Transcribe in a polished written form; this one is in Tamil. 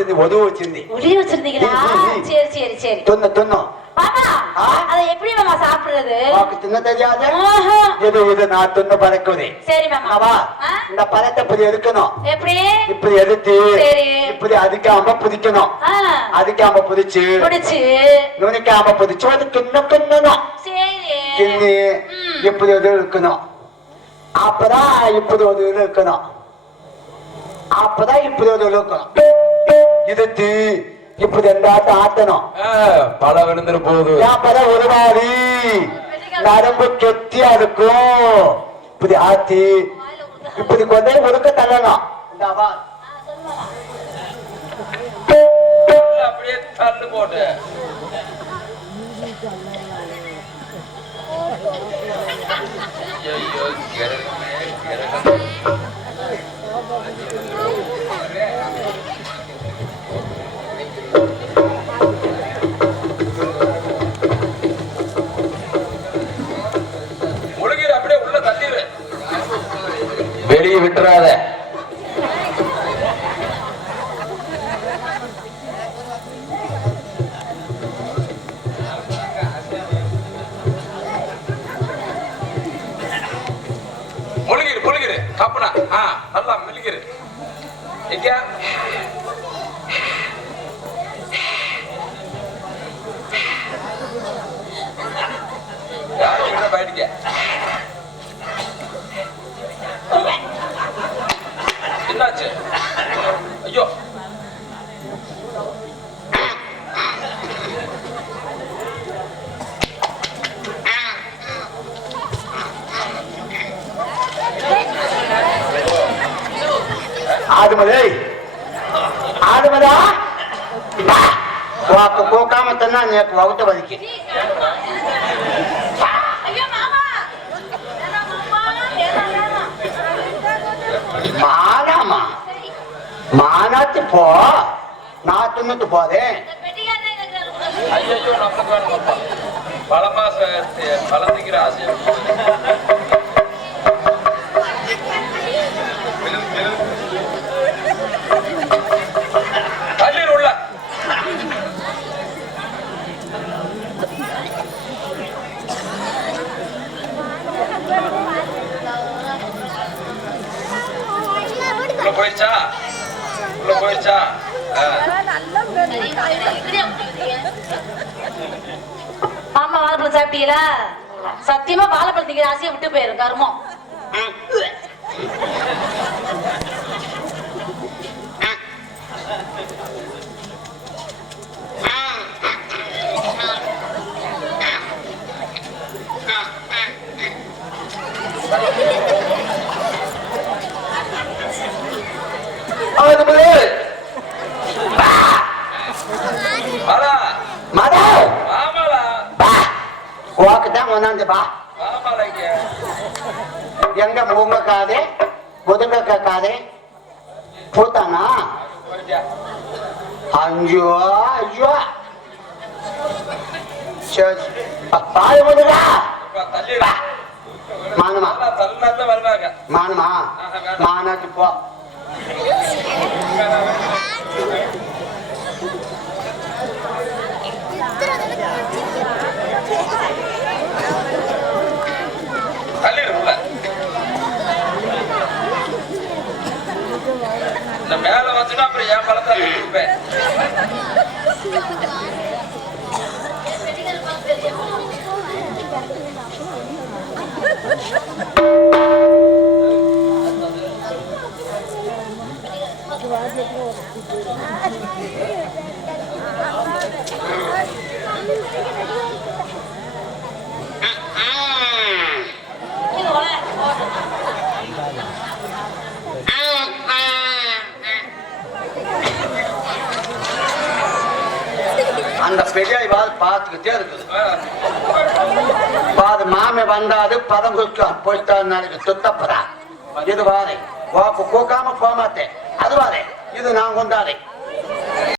வச்சிருந்தீங்களா? சரி சரி சரி. தொன்னும் பாப்பா அதை எப்படி மாமா சாப்பிடுறது? தின்ன தெரியாது. இது நான் துண்ணு பறக்குது. சரி மாமா. இந்த பழத்தை இப்படி எடுக்கணும். எப்படி? இப்படி எடுத்து இப்படி அதுக்காம புதிக்கணும். அதுக்காம புதிச்சு நுனிக்காம புதிச்சு அது கிண்ணணும். கிண்ணி இப்படி ஒரு இருக்கணும். அப்பதான் இப்படி ஒரு இருக்கணும். அப்பதான் இப்படி ஒரு இருக்கணும். இது இப்படி எல்லாத்தையும் ஆட்டணும். பல விழுந்துட்டு போகுது. அப்பதான் ஒரு மாதிரி நரம்பு கெட்டியா இருக்கும். இப்படி ஆத்தி இப்படி கொண்டே முழுக்க தள்ளணும். அப்படியே தள்ளு போட்டு வெளியே விட்டுறாத. முழுகிரு கப்பனா நல்லா மிளிக்கிரு. எங்க யாரும் பயிடிக்க என்னாச்சு? ஐயோ ఆడుమదా ఒక కోకామతన్నా నీకు ఒకటి వదికి மானாமா மானாத்து போ நான் தின்னுட்டு போதேன். ஐயோ நமக்கு வேணும்ப்பா. பழமாச பழந்திக்கிற ஆசை. தண்ணீர் உள்ள போயிடுச்சா? உள்ள போயிடுச்சா? மாமா வாழைப்பழம் சாப்பிட்டீங்களா? சத்தியமா வாழைப்பழத்துக்கு ஆசையை விட்டு போயிரும் கருமம். எங்க முங்கக்காதே முதுங்கக்காதே பூத்தானா? ஐயோ ஐயோ பாய் முதுகா மானுமா மானுமா மானாட்டு போ. மேல வந்துட்டா அப்புறம் என் பழத்தை இருப்பேன். அந்த பெரியாய் பார்த்துக்கிட்டே இருக்குது. பாது மாமே வந்தாது பதம் கொடுக்கும் போயிட்டா நாளைக்கு சுத்தப்படா. இது வாரே கூக்காம போக மாட்டேன். அது வாரே இது நான் கொண்டாடே.